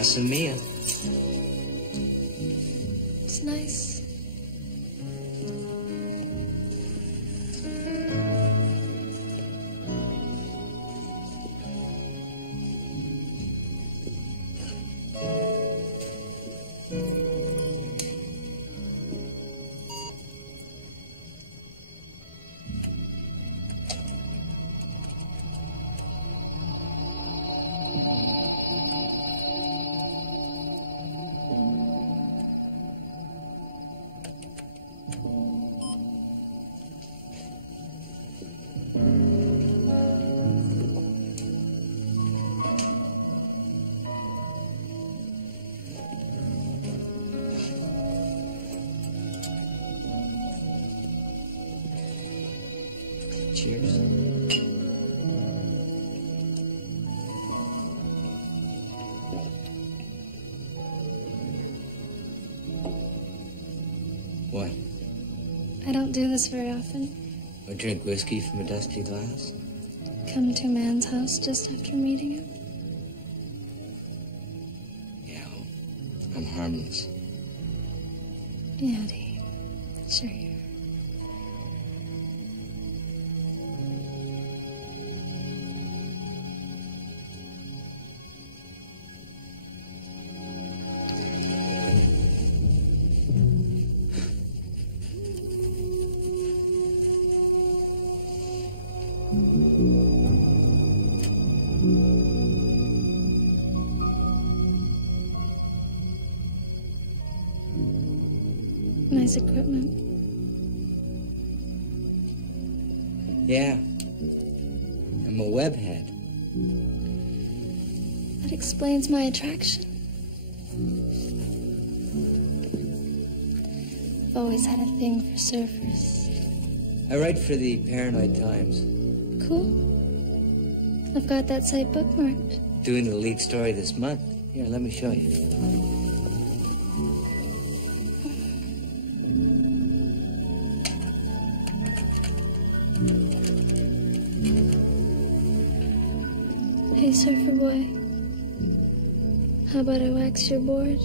Casa Mia. It's nice. Cheers. What? I don't do this very often. Or drink whiskey from a dusty glass? Come to a man's house just after meeting him. Yeah, I'm harmless. Yeah, Dee. Sure you are. Nice equipment. Yeah. I'm a webhead. That explains my attraction. I've always had a thing for surfers. I write for the Paranoid Times. Cool. I've got that site bookmarked. Doing the lead story this month. Here, let me show you. Hey, surfer boy. How about I wax your board?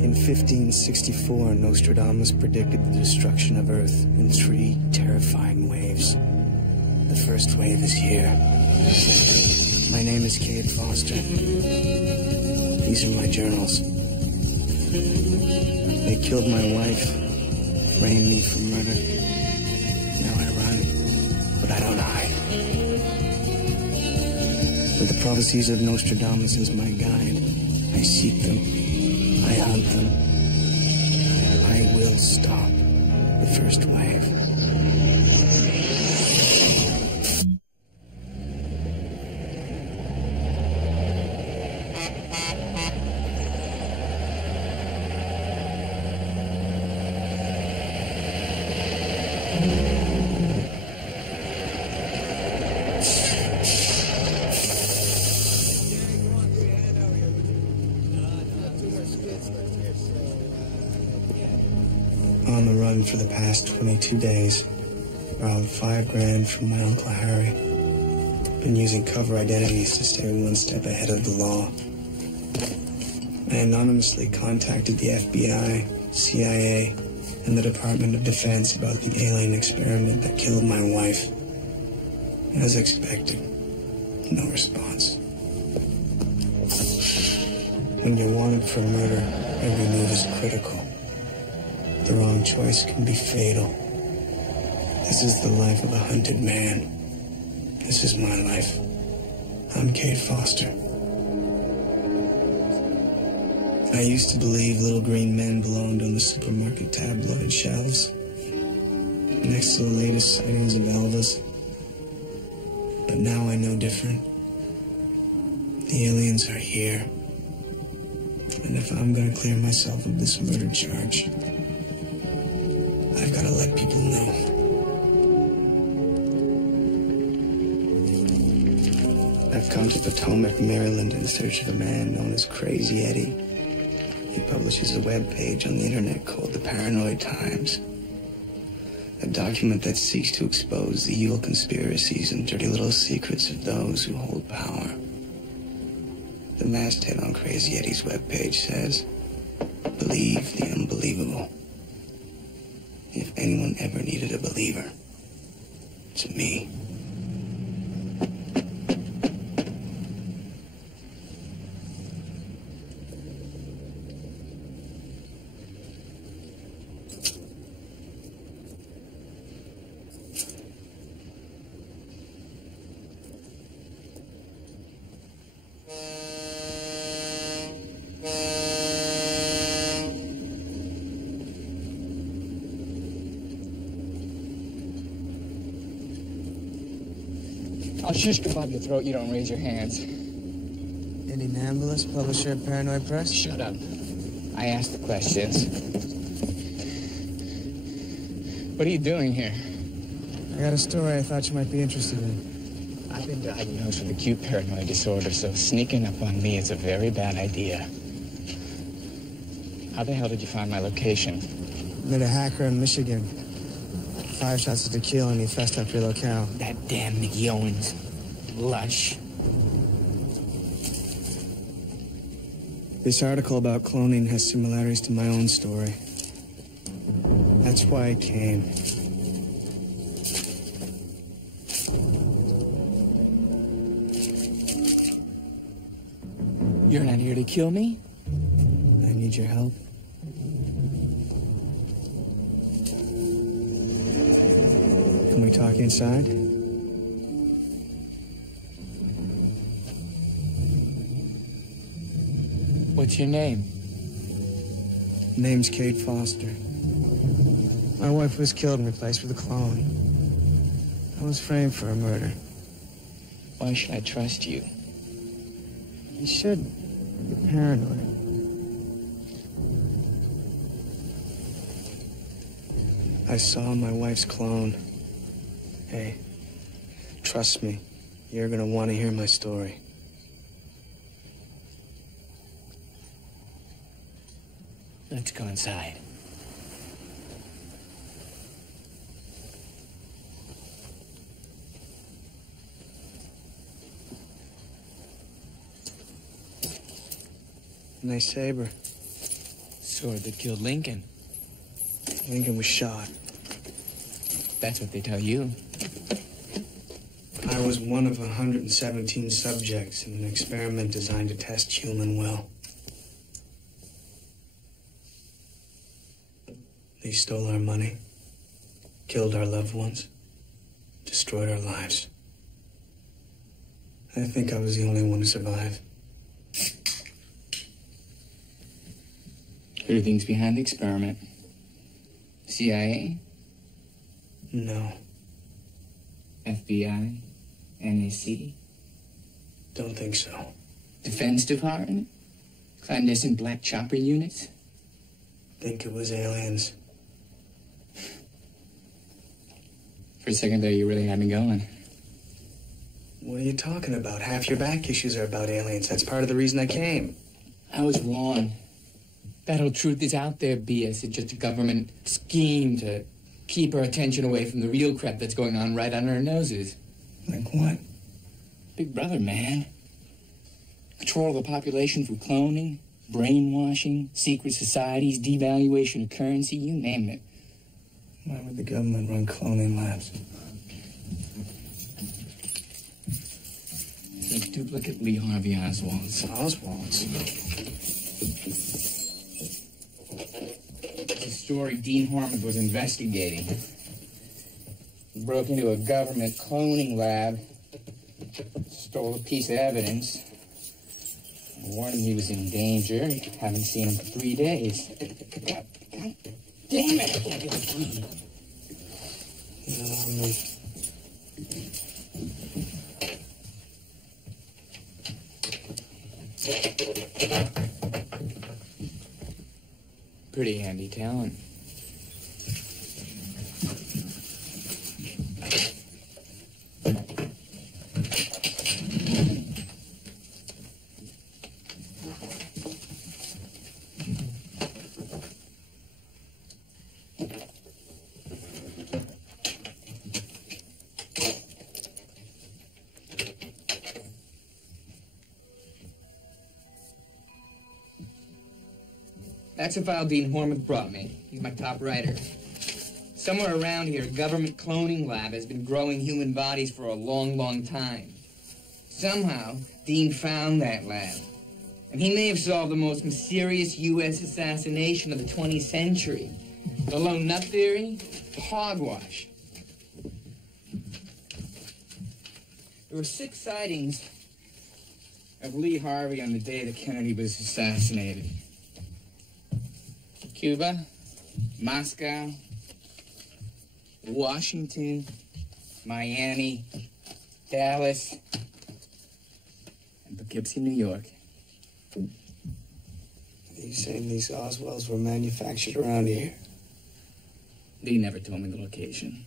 In 1564, Nostradamus predicted the destruction of Earth in 3 terrifying waves. The first wave is here. My name is Cade Foster. These are my journals. They killed my wife, framed me for murder. Now I run, but I don't hide. With the prophecies of Nostradamus as my guide, I seek them. I hunt them. I will stop the first wave. On the run for the past 22 days. Borrowed $5,000 from my Uncle Harry. Been using cover identities to stay one step ahead of the law. I anonymously contacted the FBI, CIA, and the Department of Defense about the alien experiment that killed my wife. As expected, no response. When you're wanted for murder, every move is critical. The wrong choice can be fatal. This is the life of a hunted man. This is my life. I'm Kate Foster. I used to believe little green men belonged on the supermarket tabloid shelves, next to the latest sightings of Elvis. But now I know different. The aliens are here. And if I'm gonna clear myself of this murder charge, I've gotta let people know. I've come to Potomac, Maryland in search of a man known as Crazy Eddie. He publishes a webpage on the internet called The Paranoid Times. A document that seeks to expose the evil conspiracies and dirty little secrets of those who hold power. The masthead on Crazy Eddie's webpage says, "Believe the unbelievable." If anyone ever needed a believer, it's me. I'll shish kebab your throat, you don't raise your hands. Indianapolis, publisher of Paranoid Press? Shut up. I asked the questions. What are you doing here? I got a story I thought you might be interested in. I've been diagnosed with acute paranoid disorder, so sneaking up on me is a very bad idea. How the hell did you find my location? Met a hacker in Michigan. 5 shots of tequila and he fessed up your locale. That damn Mickey Owens. Lush. This article about cloning has similarities to my own story. That's why I came. You're not here to kill me? I need your help. Can we talk inside? What's your name? Name's Kate Foster. My wife was killed and replaced with a clone. I was framed for a murder. Why should I trust you? You should. You're paranoid. I saw my wife's clone. Hey, trust me, you're gonna want to hear my story. Let's go inside. Nice saber. Sword that killed Lincoln. Lincoln was shot. That's what they tell you. I was one of 117 subjects in an experiment designed to test human will. They stole our money, killed our loved ones, destroyed our lives. I think I was the only one to survive. Who do you think's behind the experiment? CIA? No. FBI? NAC? Don't think so. Defense Department? Clandestine black chopper units? Think it was aliens. For a second there, you really had me going. What are you talking about? Half your back issues are about aliens. That's part of the reason I came. I was wrong. That whole truth is out there, BS. It's just a government scheme to Keep our attention away from the real crap that's going on right under our noses. Like what? Big Brother, man. Control of the population through cloning, brainwashing, secret societies, devaluation of currency, you name it. Why would the government run cloning labs? Like duplicate Lee Harvey Oswald's. Oswald's? It's a story Dean Horman was investigating. He broke into a government cloning lab, stole a piece of evidence, and warned him he was in danger. Haven't seen him for 3 days. God damn it! I can't get it done. Pretty handy talent. That's a file Dean Horman brought me. He's my top writer. Somewhere around here, a government cloning lab has been growing human bodies for a long, long time. Somehow, Dean found that lab. And he may have solved the most mysterious U.S. assassination of the 20th century. The lone nut theory? Hogwash. There were 6 sightings of Lee Harvey on the day that Kennedy was assassinated. Cuba, Moscow, Washington, Miami, Dallas, and Poughkeepsie, New York. Are you saying these Oswalds were manufactured around here? He never told me the location.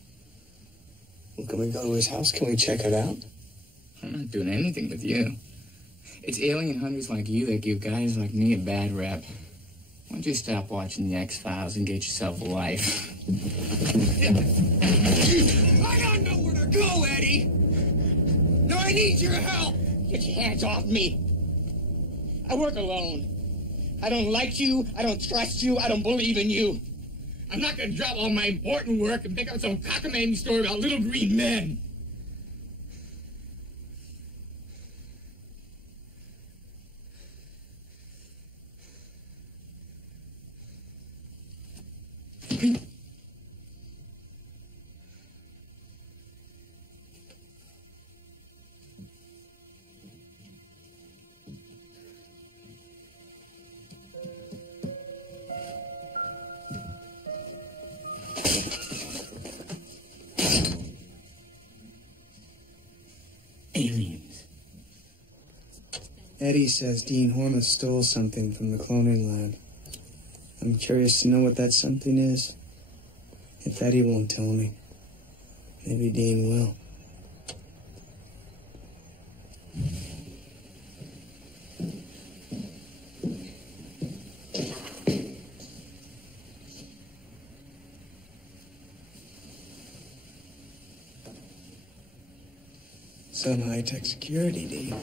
Well, can we go to his house? Can we check it out? I'm not doing anything with you. It's alien hunters like you that give guys like me a bad rep. Why don't you stop watching the X-Files and get yourself a life? I don't know where to go, Eddie! No, I need your help! Get your hands off me! I work alone. I don't like you, I don't trust you, I don't believe in you. I'm not gonna drop all my important work and pick up some cockamamie story about little green men. Aliens. Eddie says Dean Horman stole something from the cloning lab. I'm curious to know what that something is. If Eddie won't tell me, maybe Dean will. Some high-tech security, Dean.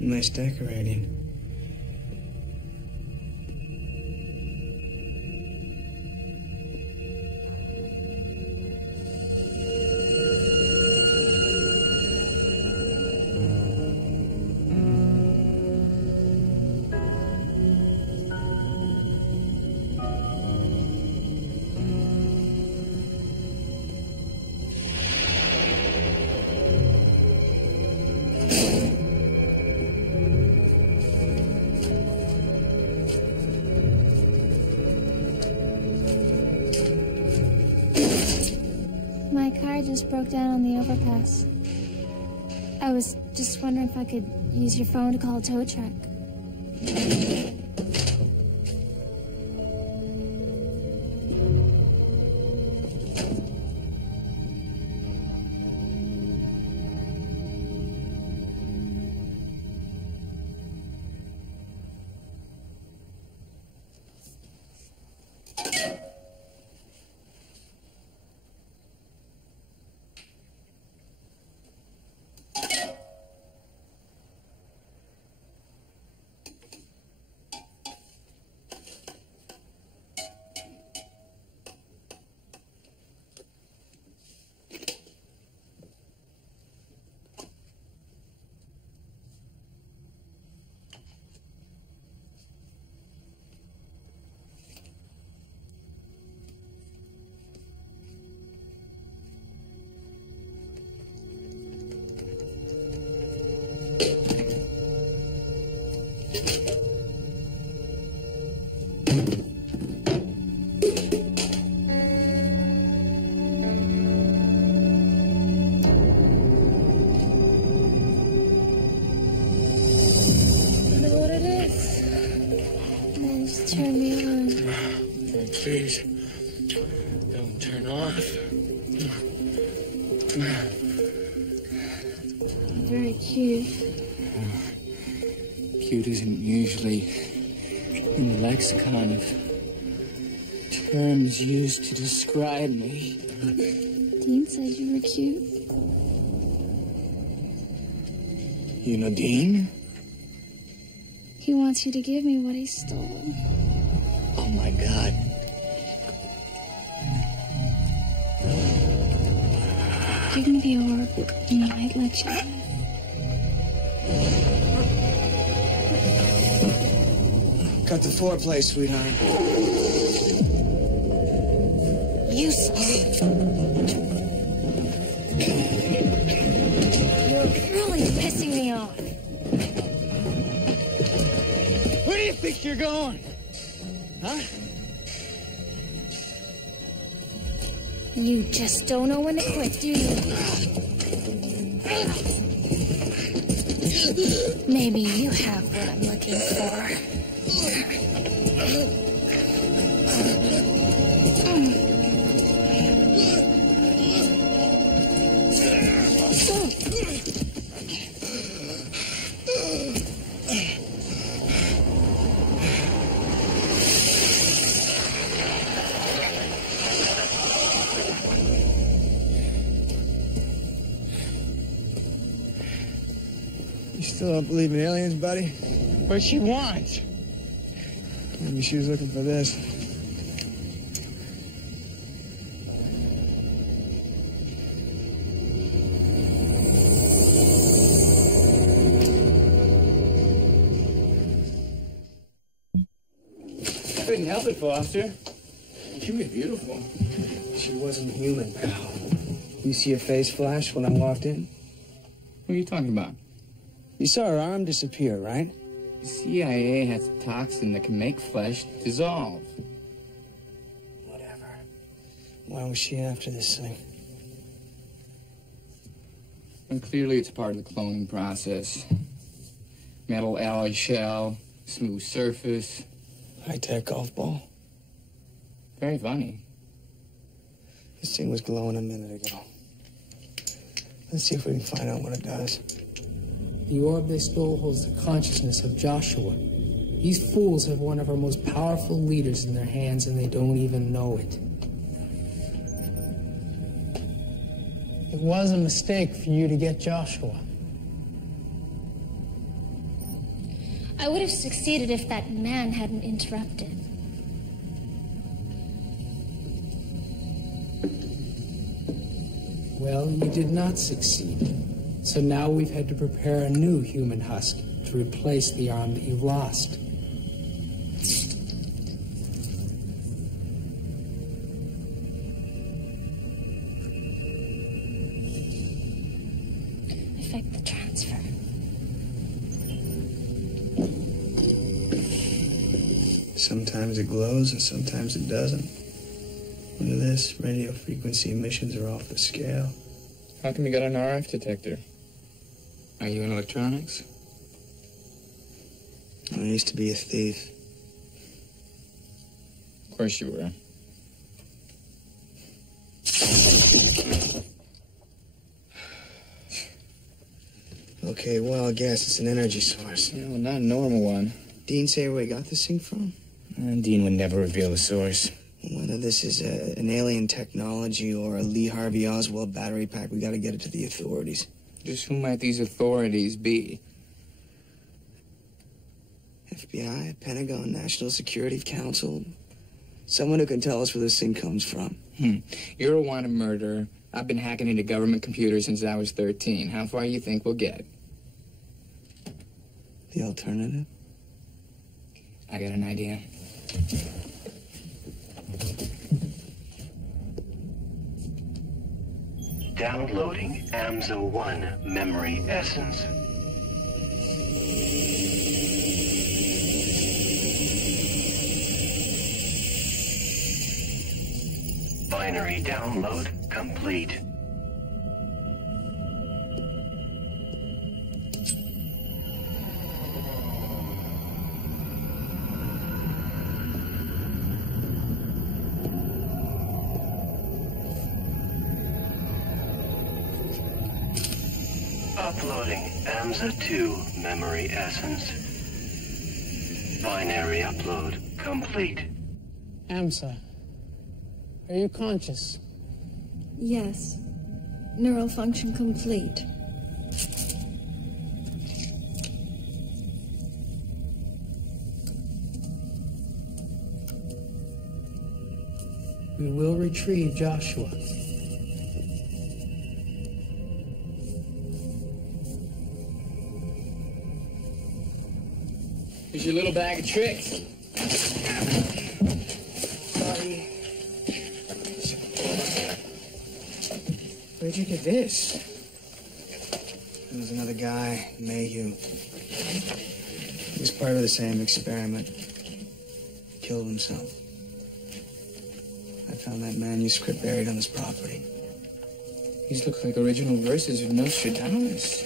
Nice decorating. My car just broke down on the overpass. I was Just wondering if I could use your phone to call a tow truck. Turn me on. Oh, please. Don't turn off. Very cute. Cute isn't usually in the lexicon of terms used to describe me. Dean said you were cute. You know Dean? He wants you to give me what he stole. Oh, my God. Give me the orb, and I might let you live. Cut the foreplay, sweetheart. Useless. You're really pissing me off. Where do you think you're going? Huh? You just don't know when to quit, do you? Maybe you have what I'm looking for. You still don't believe in aliens, buddy? What she wants? Maybe she was looking for this. Couldn't help it, Foster. She was beautiful. She wasn't human, pal. You see her face flash when I walked in? What are you talking about? You saw her arm disappear, right? The CIA has a toxin that can make flesh dissolve. Whatever. Why was she after this thing? And clearly it's part of the cloning process. Metal alloy shell, smooth surface. High-tech golf ball? Very funny. This thing was glowing a minute ago. Let's see if we can find out what it does. The orb they stole holds the consciousness of Joshua. These fools have one of our most powerful leaders in their hands, and they don't even know it. It was a mistake for you to get Joshua. I would have succeeded if that man hadn't interrupted. Well, you did not succeed. So now we've had to prepare a new human husk to replace the arm that you've lost. Effect the transfer. Sometimes it glows and sometimes it doesn't. Look at this. Radio frequency emissions are off the scale. How come you got an RF detector? Are you in electronics? I used to be a thief. Of course you were. Okay, well, I guess it's an energy source. No, not a normal one. Dean say where he got this thing from? Dean would never reveal the source. Whether this is an alien technology or a Lee Harvey Oswald battery pack, we gotta get it to the authorities. Just who might these authorities be? FBI, Pentagon, National Security Council. Someone who can tell us where this thing comes from. You're a wanted murderer. I've been hacking into government computers since I was 13. How far you think we'll get? The alternative? I got an idea. Downloading S01 Memory Essence. Binary download complete. Uploading S02 Memory Essence. Binary upload complete. Amsa, are you conscious? Yes. Neural function complete. We will retrieve Joshua. Here's your little bag of tricks. Sorry. Where'd you get this? There was another guy, Mayhew. He was part of the same experiment. He killed himself. I found that manuscript buried on his property. These look like original verses of Nostradamus.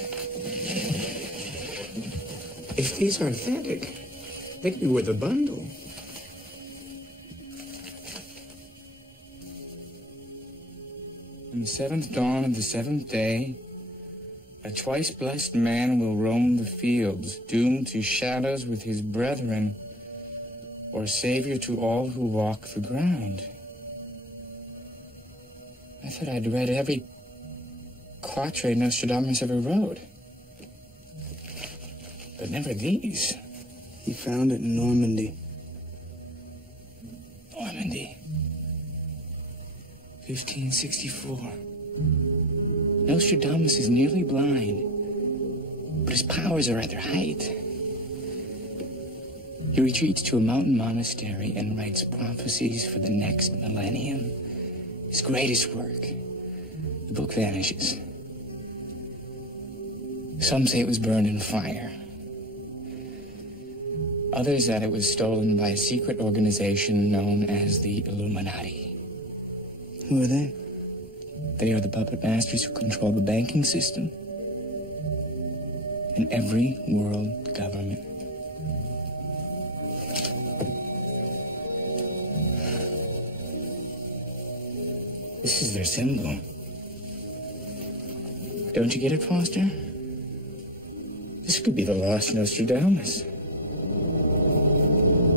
If these are authentic, they could be worth a bundle. On the seventh dawn of the seventh day, a twice blessed man will roam the fields, doomed to shadows with his brethren, or savior to all who walk the ground. I thought I'd read every quatrain Nostradamus ever wrote. But never these. He found it in Normandy. Normandy. 1564. Nostradamus is nearly blind, but his powers are at their height. He retreats to a mountain monastery and writes prophecies for the next millennium. His greatest work. The book vanishes. Some say it was burned in fire. Others that it was stolen by a secret organization known as the Illuminati. Who are they? They are the puppet masters who control the banking system and every world government. This is their symbol. Don't you get it, Foster? This could be the lost Nostradamus.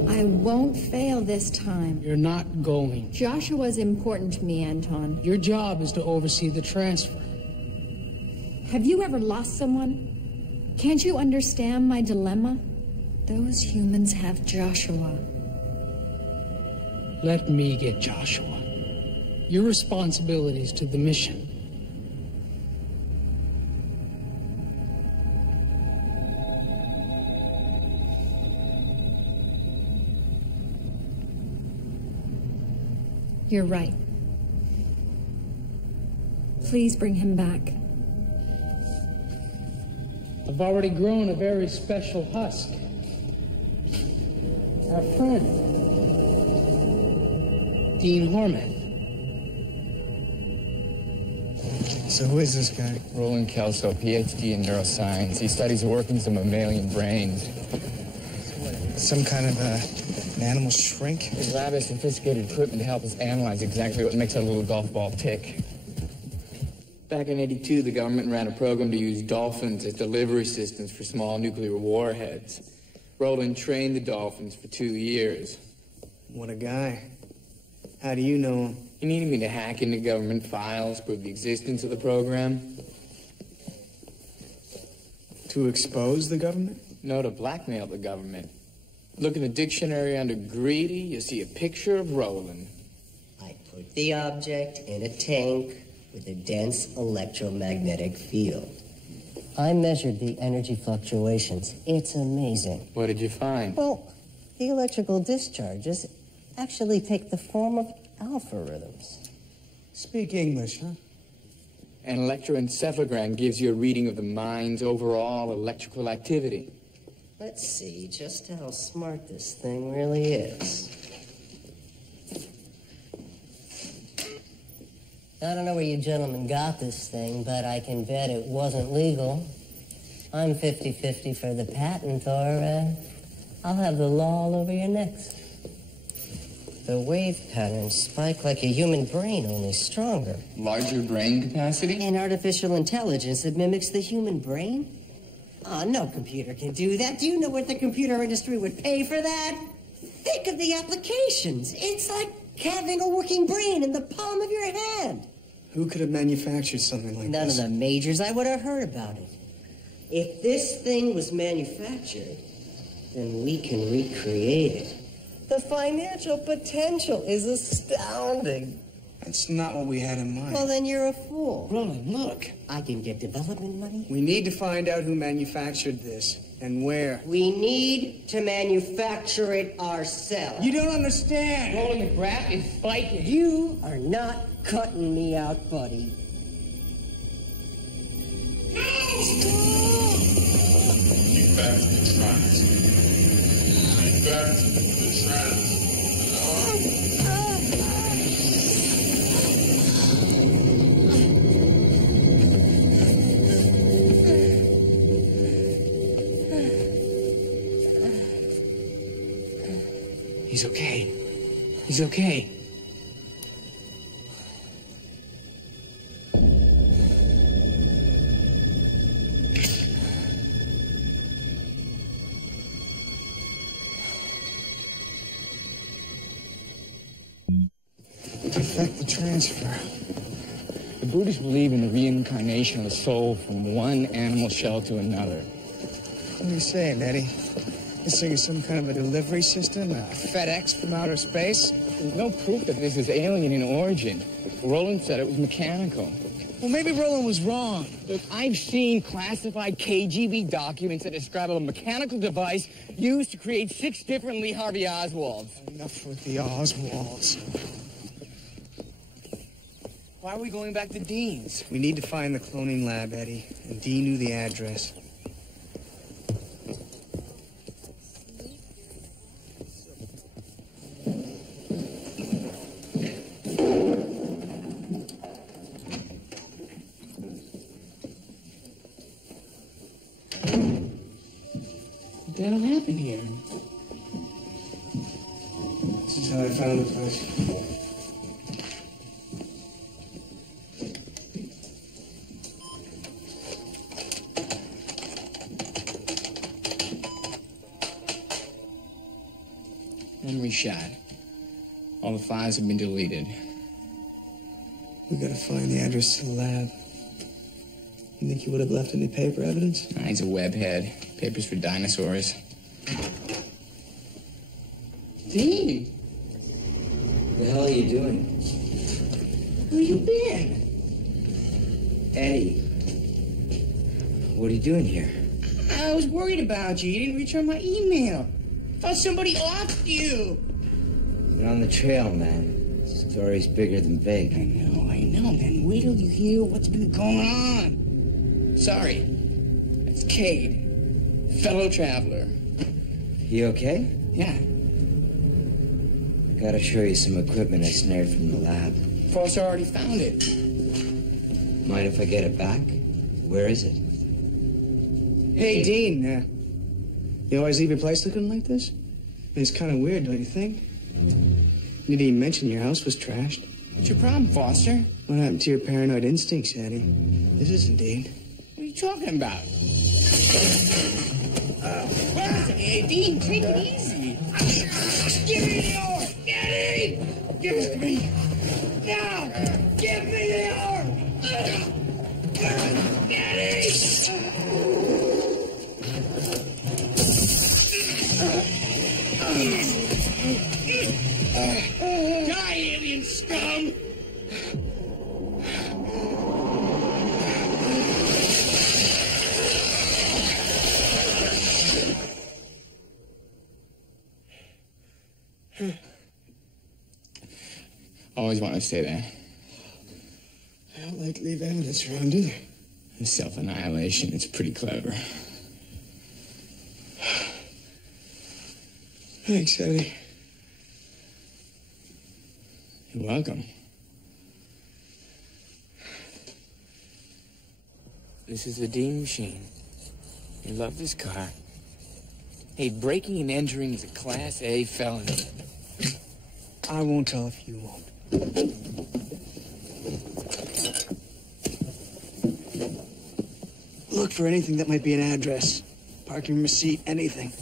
I won't fail this time. You're not going. Joshua's important to me, Anton. Your job is to oversee the transfer. Have you ever lost someone? Can't you understand my dilemma? Those humans have Joshua. Let me get Joshua. Your responsibilities to the mission. You're right. Please bring him back. I've already grown a very special husk. Our friend, Dean Hormath. So who is this guy? Roland Kelso, PhD in neuroscience. He studies the workings of mammalian brains. Some kind of an animal shrink? His lab has sophisticated equipment to help us analyze exactly what makes a little golf ball tick. Back in '82, the government ran a program to use dolphins as delivery systems for small nuclear warheads. Roland trained the dolphins for 2 years. What a guy. How do you know him? He needed me to hack into government files, prove the existence of the program. To expose the government? No, to blackmail the government. Look in the dictionary under greedy, you'll see a picture of Roland. I put the object in a tank with a dense electromagnetic field. I measured the energy fluctuations. It's amazing. What did you find? Well, the electrical discharges actually take the form of algorithms. Speak English, huh? An electroencephalogram gives you a reading of the mind's overall electrical activity. Let's see just how smart this thing really is. I don't know where you gentlemen got this thing, but I can bet it wasn't legal. I'm 50-50 for the patent, or I'll have the law all over your necks. The wave patterns spike like a human brain, only stronger. Larger brain capacity? And artificial intelligence that mimics the human brain? Oh, no computer can do that. Do you know what the computer industry would pay for that? Think of the applications. It's like having a working brain in the palm of your hand. Who could have manufactured something like None this? of the majors. I would have heard about it. If this thing was manufactured, then we can recreate it. The financial potential is astounding. That's not what we had in mind. Well, then you're a fool. Roland, look. I can get development money. We need to find out who manufactured this and where. We need to manufacture it ourselves. You don't understand. Roland McGrath is spiking. You are not cutting me out, buddy. Back to the trance. Back to the trance. He's okay. He's okay. Effect the transfer. The Buddhists believe in the reincarnation of the soul from one animal shell to another. What are you saying, Eddie? This thing is some kind of a delivery system? A FedEx from outer space? There's no proof that this is alien in origin. Roland said it was mechanical. Well, maybe Roland was wrong. Look, I've seen classified KGB documents that describe a mechanical device used to create 6 different Lee Harvey Oswalds. Enough with the Oswalds. Why are we going back to Dean's? We need to find the cloning lab, Eddie, and Dean knew the address. What the hell happened here? This is how I found the place. Memory shot. All the files have been deleted. We gotta find the address to the lab. You think he would have left any paper evidence? Nah, he's a webhead. Papers for dinosaurs. Dean! What the hell are you doing? Where you been? Eddie. What are you doing here? I was worried about you. You didn't return my email. Thought somebody offed you. You're on the trail, man. The story's bigger than big. I know. Then wait till you hear what's been going on. Sorry. It's Cade. Fellow traveler. You okay? Yeah. Gotta show you some equipment I snared from the lab. Foster already found it. Mind if I get it back? Where is it? Hey, Dean, you always leave your place looking like this? It's kind of weird, don't you think? You didn't even mention your house was trashed. What's your problem, Foster? What happened to your paranoid instincts, Eddie? This isn't Dean. What are you talking about? Hey, Dean, take it easy. Give me the ore! Eddie! Give it to me! Now! Give me the ore! Eddie! Die, alien scum! Always want to stay there. I don't like to leave evidence around either. Self-annihilation, it's pretty clever. Thanks, Eddie. You're welcome. This is the Dean machine. You love this car. Hey, breaking and entering is a Class A felony. I won't tell if you won't. Look for anything that might be an address. Parking receipt, anything.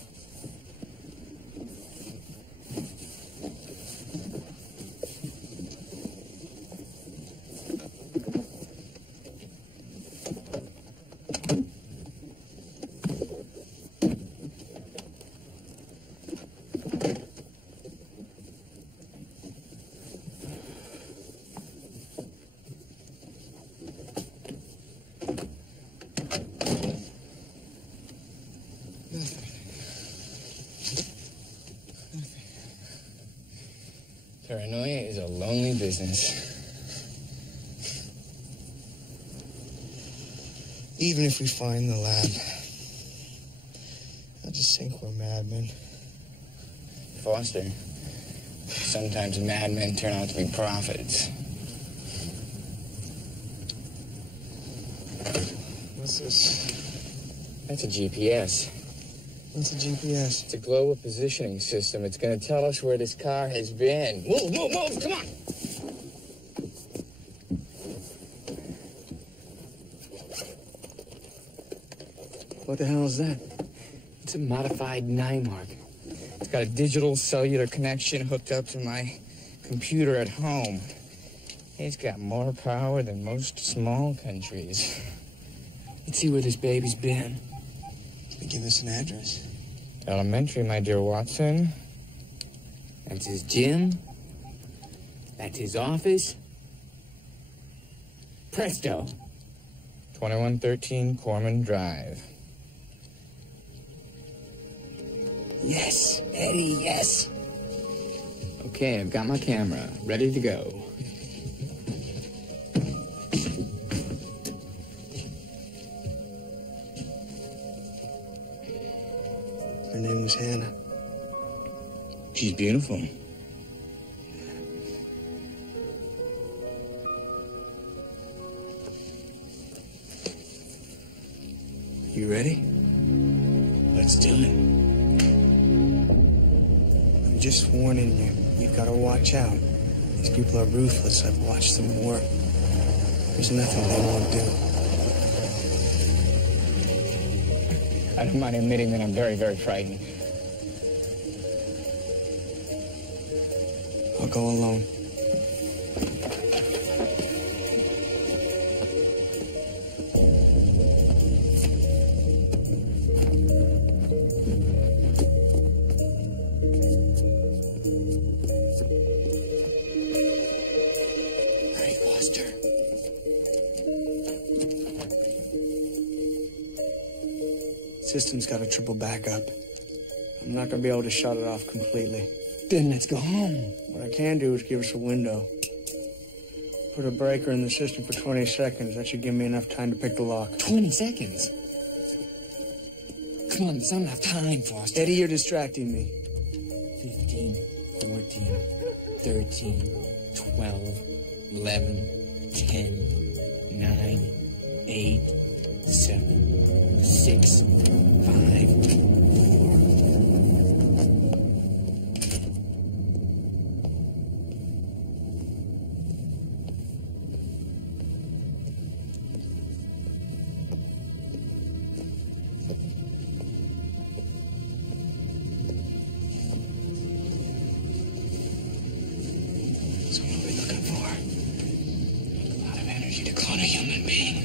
Paranoia is a lonely business. Even if we find the lab, I just think we're madmen. Foster, sometimes madmen turn out to be prophets. What's this? That's a GPS. What's a GPS? It's a global positioning system. It's going to tell us where this car has been. Move, move, move! Come on! What the hell is that? It's a modified Nymark. It's got a digital cellular connection hooked up to my computer at home. It's got more power than most small countries. Let's see where this baby's been. Can you give us an address? Elementary, my dear Watson. That's his gym. That's his office. Presto. 2113 Corman Drive. Yes, Eddie, yes. Okay, I've got my camera. Ready to go. Her name was Hannah. She's beautiful. You ready? Let's do it. I'm just warning you. You've got to watch out. These people are ruthless. I've watched them work. There's nothing they won't do. I don't mind admitting that I'm very, very frightened. I'll go alone. Hurry, Foster. System's got a triple backup. I'm not gonna be able to shut it off completely. Then let's go home. What I can do is give us a window. Put a breaker in the system for 20 seconds. That should give me enough time to pick the lock. 20 seconds? Come on, there's not enough time, Foster. Eddie, you're distracting me. 15, 14, 13, 12, 11, 10, 9, 8, 7, 6, 5, 4. So what are we looking for? A lot of energy to clone a human being.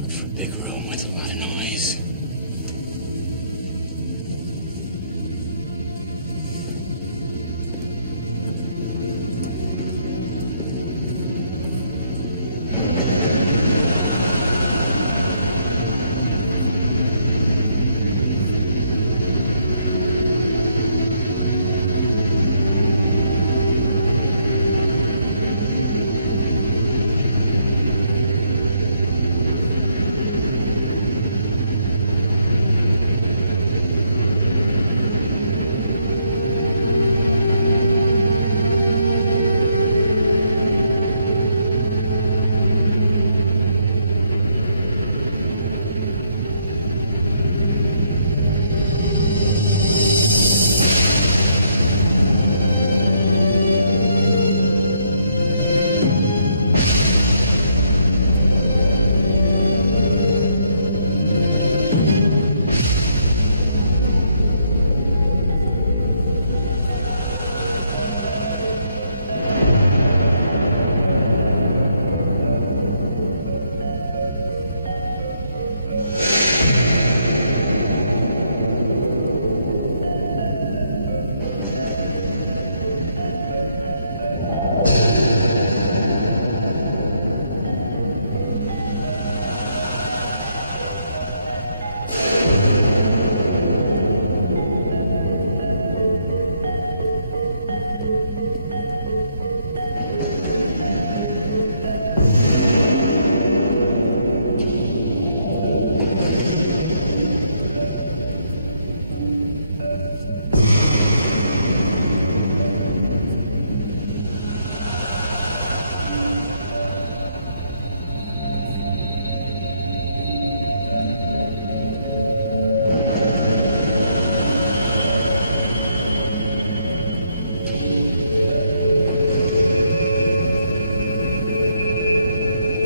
Look for a big room with a lot of noise.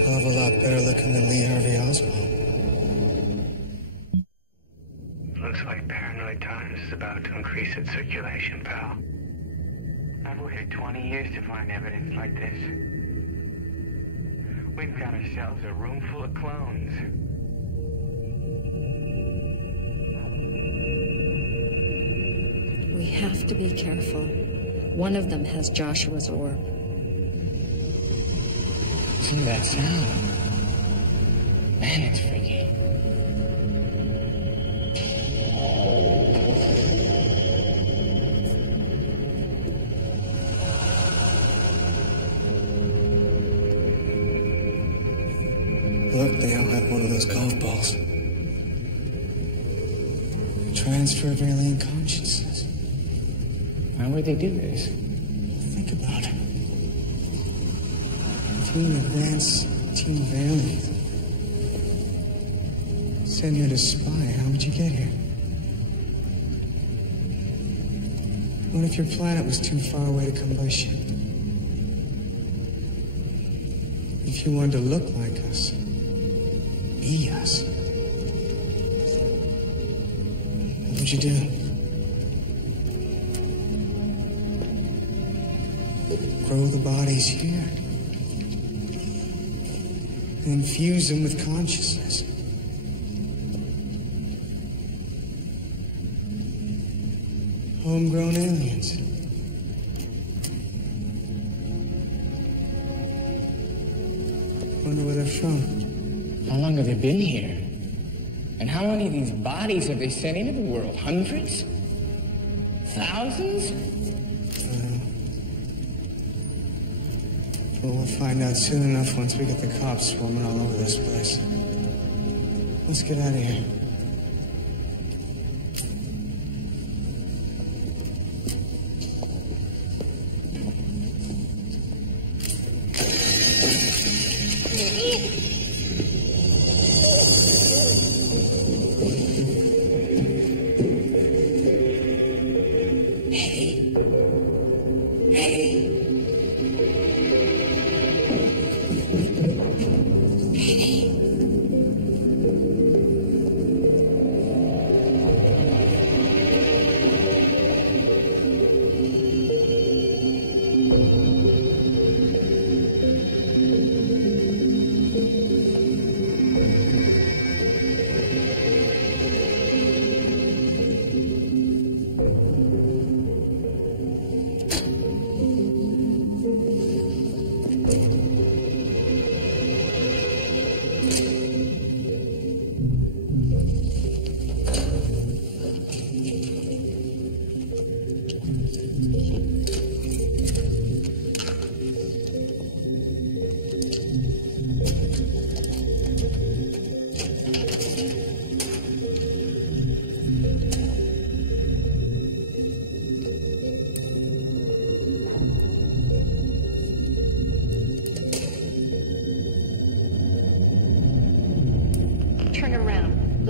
Hell of a lot better looking than Lee Harvey Oswald. Looks like Paranoid Times is about to increase its circulation, pal. I've waited 20 years to find evidence like this. We've got ourselves a room full of clones. We have to be careful. One of them has Joshua's orb. Listen to that sound. Man, it's freaky. Look, they all have one of those golf balls. Transfer of alien consciousness. Why would they do this? Think about it. If you an advanced team of aliens send you to spy, how would you get here? What if your planet was too far away to come by ship? If you wanted to look like us, be us, what would you do? Grow the bodies here. And infuse them with consciousness. Homegrown aliens. Wonder where they're from. How long have they been here? And how many of these bodies have they sent into the world? Hundreds? Thousands? Well, we'll find out soon enough once we get the cops swarming all over this place. Let's get out of here.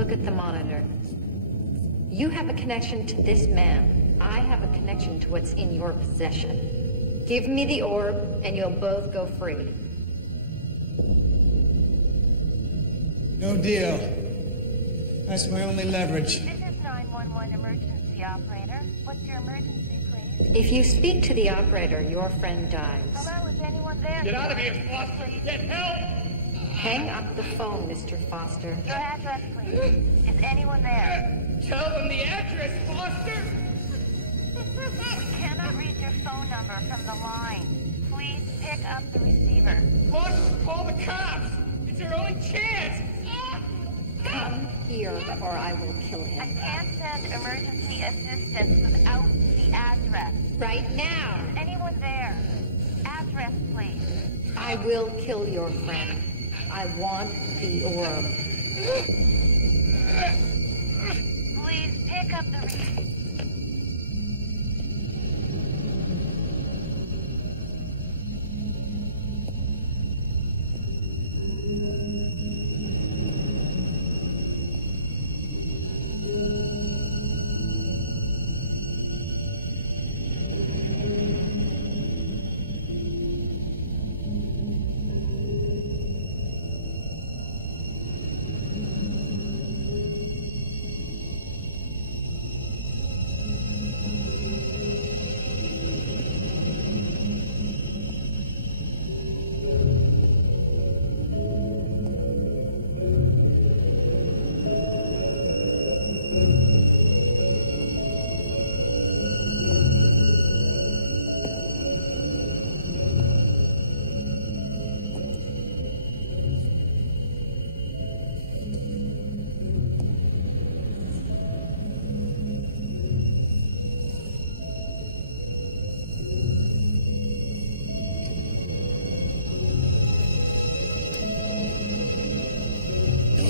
Look at the monitor. You have a connection to this man. I have a connection to what's in your possession. Give me the orb, and you'll both go free. No deal. That's my only leverage. This is 911 emergency operator. What's your emergency, please? If you speak to the operator, your friend dies. Hello, is anyone there? Get out of here, Foster! Get help! Hang up the phone, Mr. Foster. Your address, please. Is anyone there? Tell them the address, Foster! We cannot read your phone number from the line. Please pick up the receiver. Foster, call the cops! It's your only chance! Come here, or I will kill I him. can't send emergency assistance without the address. Right now. Is anyone there? Address, please. I will kill your friend. I want the orb. Please pick up the receiver.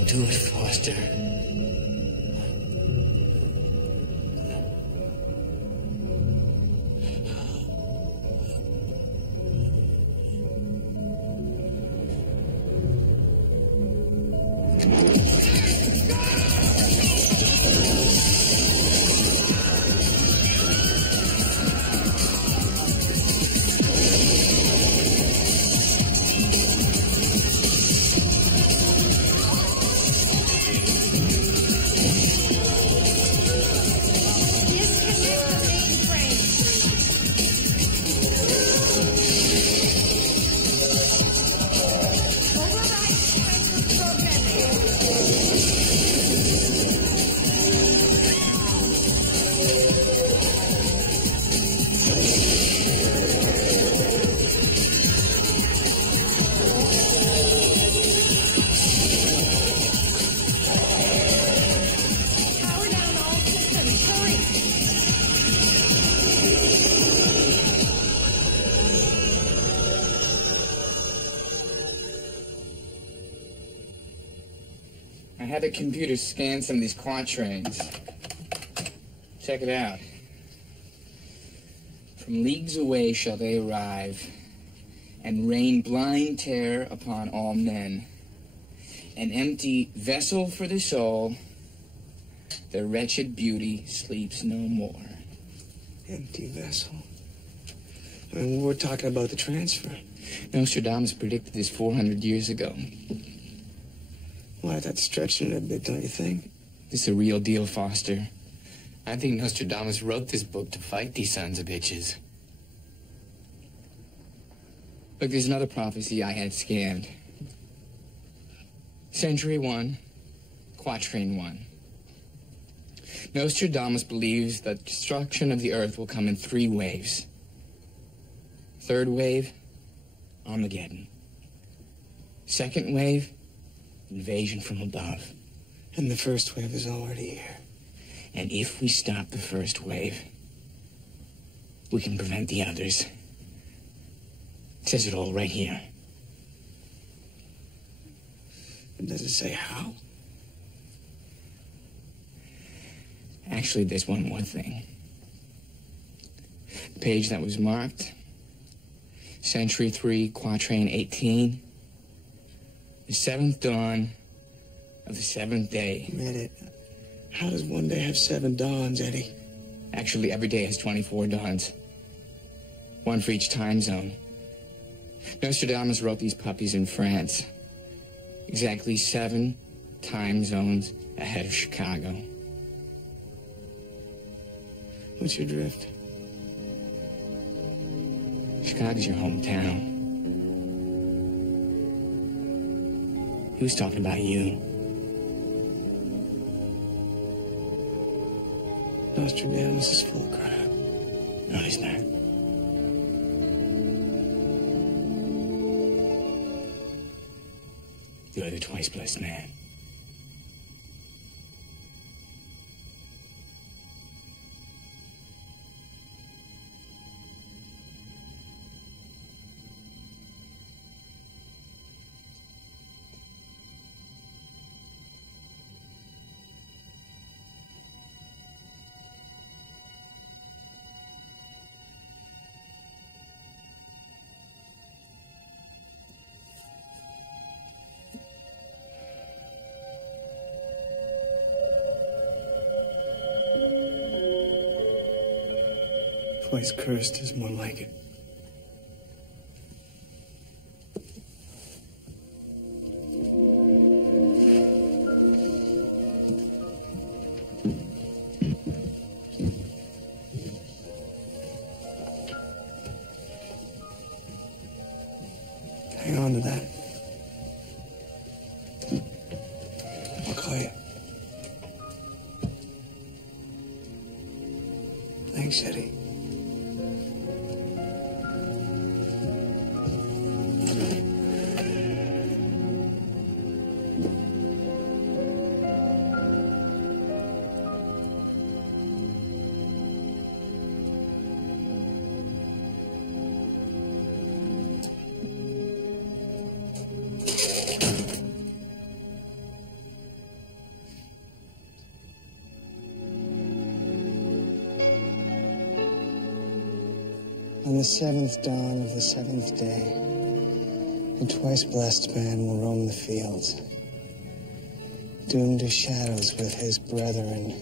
Do it, Foster. I had the computer scan some of these quatrains. Check it out. From leagues away shall they arrive, and rain blind terror upon all men. An empty vessel for the soul, their wretched beauty sleeps no more. Empty vessel. I mean, we're talking about the transfer. Nostradamus predicted this 400 years ago. Why, that's stretching it a bit, don't you think? This is a real deal, Foster. I think Nostradamus wrote this book to fight these sons of bitches. Look, there's another prophecy I had scanned. Century 1, Quatrain 1. Nostradamus believes that destruction of the earth will come in 3 waves. Third wave, Armageddon. Second wave, invasion from above. And the first wave is already here. And if we stop the first wave, we can prevent the others. It says it all right here. And does it say how? Actually, there's one more thing. The page that was marked, Century 3, Quatrain 18. The 7th dawn, of the 7th day. Read it. How does one day have 7 dawns, Eddie? Actually, every day has 24 dawns. 1 for each time zone. Nostradamus wrote these puppies in France. Exactly 7 time zones ahead of Chicago. What's your drift? Chicago's your hometown. He was talking about you. Nostradamus is full of crap. No, he's not. You're the twice blessed man. Twice cursed is more like it. Hang on to that. I'll call you. Thanks, Eddie. On the 7th dawn of the 7th day, a twice blessed man will roam the fields, doomed to shadows with his brethren,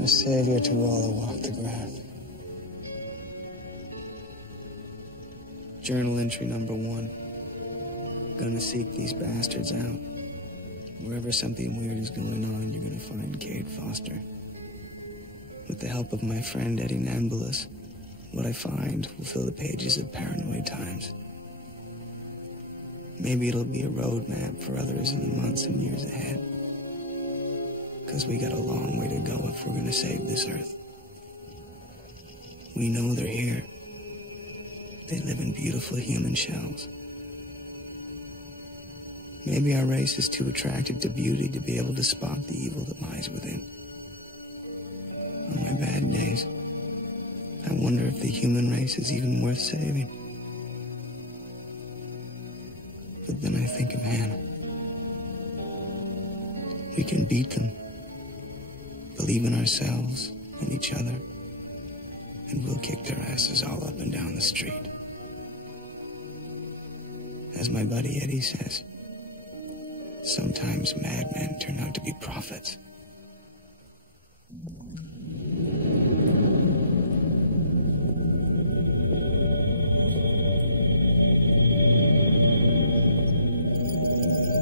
a savior to all who walk the ground. Journal entry number 1. Gonna seek these bastards out. Wherever something weird is going on, you're gonna find Cade Foster. With the help of my friend Eddie Nambulis, what I find will fill the pages of Paranoid Times. Maybe it'll be a roadmap for others in the months and years ahead. Because we got a long way to go if we're gonna save this Earth. We know they're here. They live in beautiful human shells. Maybe our race is too attracted to beauty to be able to spot the evil that lies within. On my bad days, I wonder if the human race is even worth saving. But then I think of Hannah. We can beat them, believe in ourselves and each other, and we'll kick their asses all up and down the street. As my buddy Eddie says, sometimes madmen turn out to be prophets.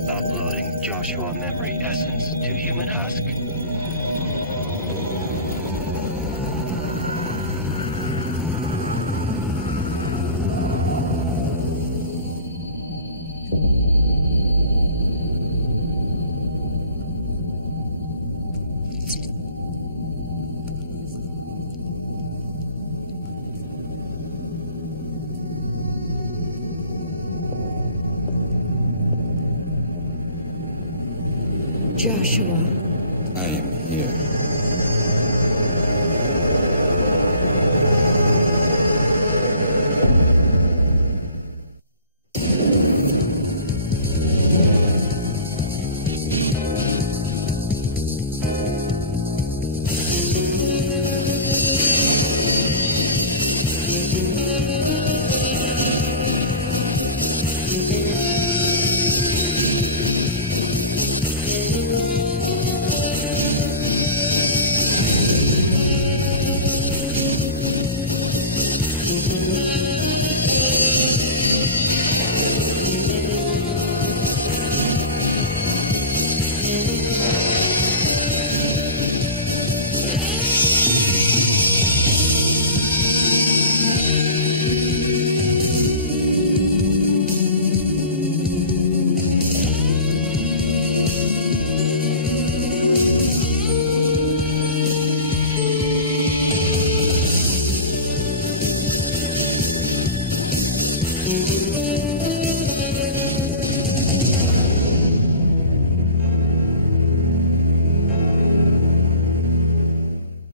Uploading Joshua memory essence to human husk. Joshua. I am here.